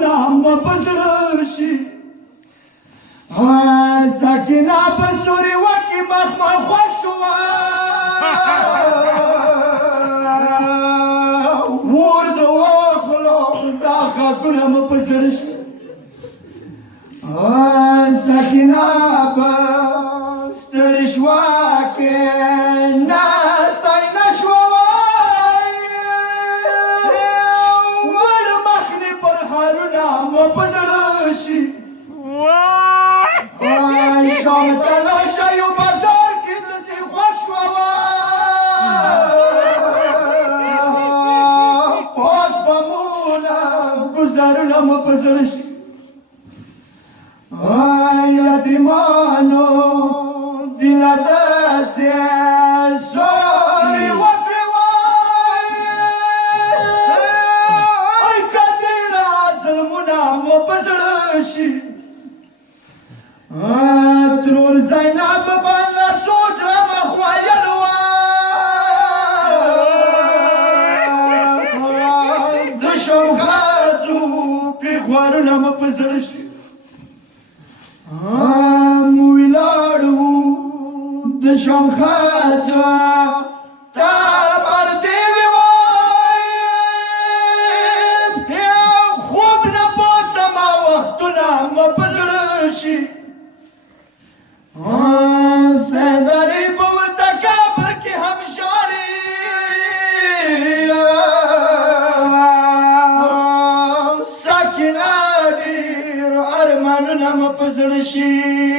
نام بزرشي ساكنه بسوري وكي مخمل خوشوا ورد واخلو داخل كلهم بزرشي ساكنه بسترش واكي ناس طاينه شواي والمخني برحالنا بزرشي شام تلاشا یو بازار کی دسی خوش ووا پاس بمونا گذرنم بزرش یتیمانو دل دسته زوری وکړی وای ای کدیر ظلمونه مو بزرشي ترور زینب بالا سوز رما خوایلوا دشم غازو پیغوارنم پزرشی مویلارو دشم غازو تابر دیوی وای خوب نبوزم وقتنم پزرشی سندری بورتا کابر کی هم شاری ساکن آدیر ارمان نم پزرشی